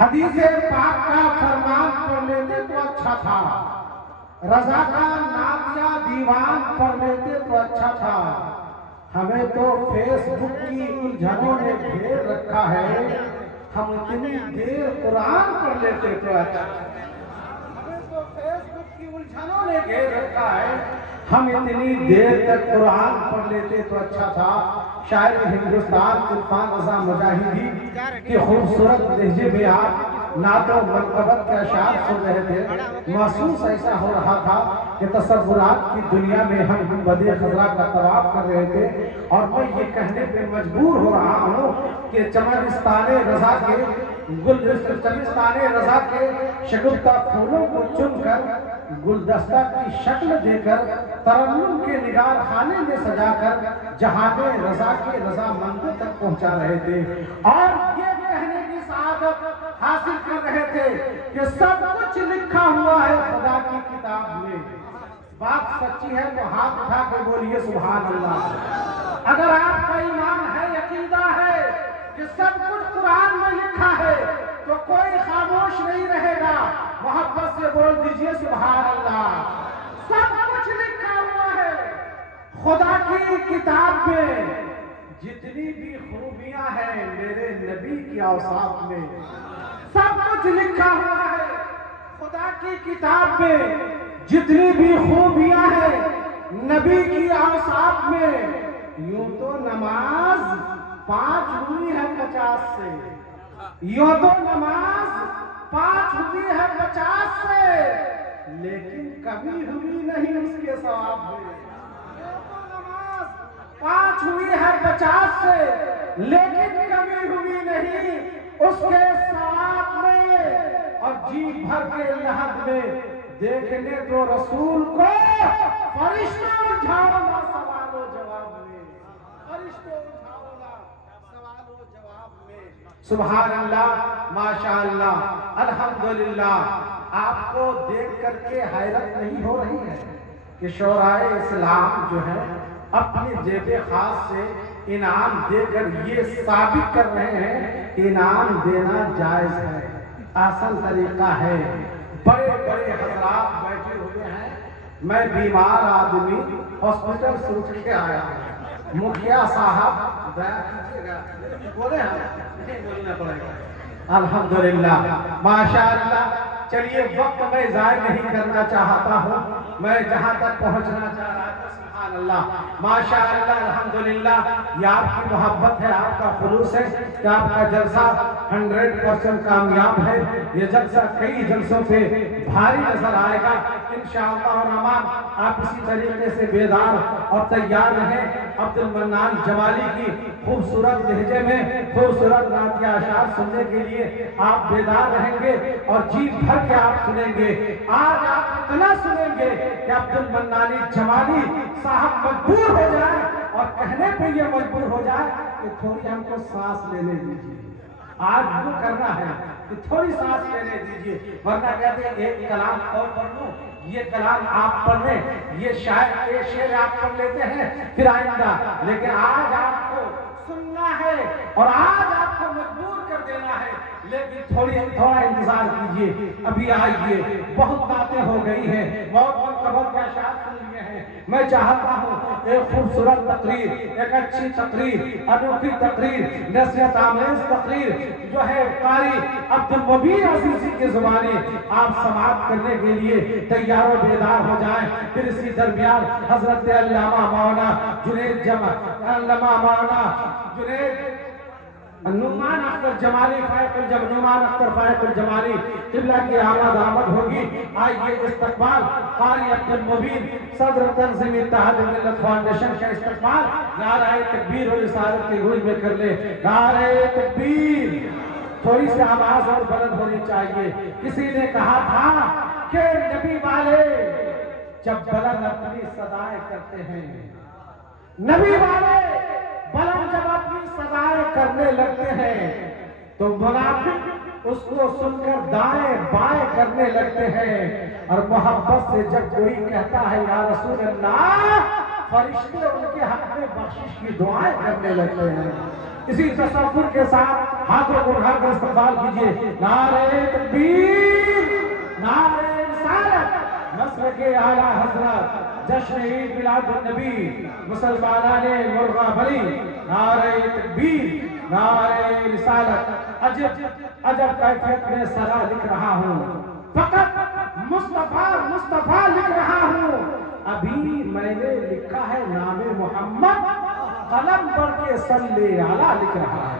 हदीस पाक का फरमान पढ़ लेते तो अच्छा था, रजा का नातिया दीवान पढ़ लेते तो अच्छा था। हमें तो फेसबुक की उलझनों ने घेर रखा है, हम इतनी देर कुरान पढ़ लेते तो अच्छा। हमें तो फेसबुक की उलझनों ने घेर रखा है, हम इतनी देर तक कुरान पढ़ लेते तो अच्छा था। शायद हिंदुस्तान तूफान रजा मुजाहिदी के खूबसूरत लहजे में आप नातो मनकबत के अशार सुन रहे थे। महसूस ऐसा हो रहा था कि तसव्वुरात की दुनिया में हम गुंबदे खजरा का तवाफ कर रहे थे और मैं ये कहने पे मजबूर हो रहा हूँ कि चमनिस्ताने रजा के चमनिस्ताने रजा के शगुफ्ता फूलों को चुनकर गुलदस्ता की शक्ल देकर तरन्नुम के निगार खाने में सजाकर जहाने रजा के रजामंदों तक पहुंचा रहे थे और ये कहने की सआदत हासिल कर रहे थे कि सब कुछ लिखा हुआ है खुदा की किताब में। बात सच्ची है तो हाथ उठा के बोलिए सुभान अल्लाह। अगर आपका ईमान है, अकीदा है कि सब कुछ कुरान में लिखा है तो कोई खामोश नहीं रहेगा। मोहब्बत से बोल दीजिए सुभान अल्लाह। सब कुछ लिखा हुआ है खुदा की किताब में। जितनी भी खूबियां हैं मेरे नबी की औसाफ में, सब कुछ लिखा हुआ है खुदा की किताब में। जितनी भी खूबियां हैं नबी की औसाफ में। यूं तो नमाज 5 हुई है 50 से, यूं तो नमाज 5 हुई है 50 से, लेकिन कभी हुई नहीं उसके सवाब में। यूं तो नमाज 5 हुई है 50 से, लेकिन कभी हुई नहीं उसके सवाब में। और जी भर के लहद में देखने तो रसूल को फरिश्ता उठाओगा सवालो जवाब में, फरिश्ता उठाओगा सवालो जवाब में। सुभान अल्लाह, माशाअल्लाह, अल्हम्दुलिल्लाह। आपको देख करके हैरत नहीं हो रही है कि शोराए इस्लाम जो है अपनी जेबे खास से इनाम देकर ये साबित कर रहे हैं कि इनाम देना जायज है, आसान तरीका है। बड़े बड़े हजरात बैठे हुए हैं, मैं बीमार आदमी हॉस्पिटल से उठ के आया, मुखिया साहब दया कीजिएगा, बोले हम नहीं बोलना पड़ेगा। अल्हम्दुलिल्लाह, माशाअल्लाह। चलिए वक्त मैं जाया नहीं करना चाहता हूँ, मैं जहाँ तक पहुँचना चाह रहा था सुभान अल्लाह, माशाअल्लाह, अल्हम्दुलिल्लाह। ये आपकी मोहब्बत है, आपका खुलूस है कि आपका जलसा 100% कामयाब है। ये जलसा कई जलसों पे भारी नजर आएगा इंशाअल्लाह रहमान। आप इसी तरीके से बेदार और तैयार रहें। अब्दुल मन्नान जमाली की खूबसूरत लहजे में खूबसूरत नातिया अशार सुनने के लिए आप बेदार रहेंगे और जी भर के आप सुनेंगे। आज आप इतना सुनेंगे कि अब्दुल मन्नानी जमाली साहब मजबूर हो जाए और कहने पे ये मजबूर हो जाए कि थोड़ी हमको सांस लेने दीजिए। आज वो करना है कि थोड़ी सांस लेने दीजिए, वरना कहते हैं एक कलाम और पढ़ लूं, ये कलाम आप पढ़ लें, ये शायर ये शेर आप पढ़ लेते हैं फिर आइंदा। लेकिन आज आपको सुनना है और आज आपको मजबूर कर देना है, लेकिन थोड़ा इंतजार कीजिए। अभी आइए, बहुत बातें हो गई हैं, बहुत कबर के अशार सुन लिए हैं। मैं चाहता हूँ एक खूबसूरत तकरीर, एक अच्छी तकरीर, अनोखी तकरीर, नसीहत आमेज तकरीर जो है कारी अब्दुल मुबीन अजीजी के ज़ुबानी आप समाप्त करने के लिए तैयार और बेदार हो जाएं। फिर इसी दरमियान हजरत अल्लामा मौलाना जुनैद अल्लामा मौलाना जुनैद नुमान अख्तर जमाली नुमान अख्तर फायकुल जमाली किबला की आमद होगी। आइए इस्तकबाल कारी अब्दुल मुबीन सदर तंज़ीम इत्तेहाद मिल्लत फाउंडेशन का इस्तकबाल नारे तकबीर और रिसालत की गूंज में कर ले। नारे तकबीर। थोड़ी सी आवाज और बुलंद होनी चाहिए। किसी ने कहा था कि नबी वाले जब बुलंद अपनी सदाएं करते हैं, नबी वाले बुलंद जब अपनी सदाएं करने लगते हैं तो मुनाफिक उसको सुनकर दाएं बाएं करने लगते हैं। और मोहब्बत से जब कोई कहता है या रसूल अल्लाह, फरिश्ते उनके हक में बख्शिश की दुआएं करने लगते हैं। इसी तसव्वुर के साथ हाथों को उठाकर इस्तकबाल कीजिए। नारे तकबीर, नारे रिसालत, मसले के आला हजरत, जश्न ईद मिलादुन नबी, मुसलमानाने मुर्गा भरी। नारे तकबीर, नारे रिसालत। अजब अजब कैफियत में सरा लिख रहा हूँ, फकत मुस्तफा मुस्तफा लिख रहा हूँ। अभी मैंने लिखा है नामे मोहम्मद, कलम बढ़ के सल्ले आला लिख रहा है।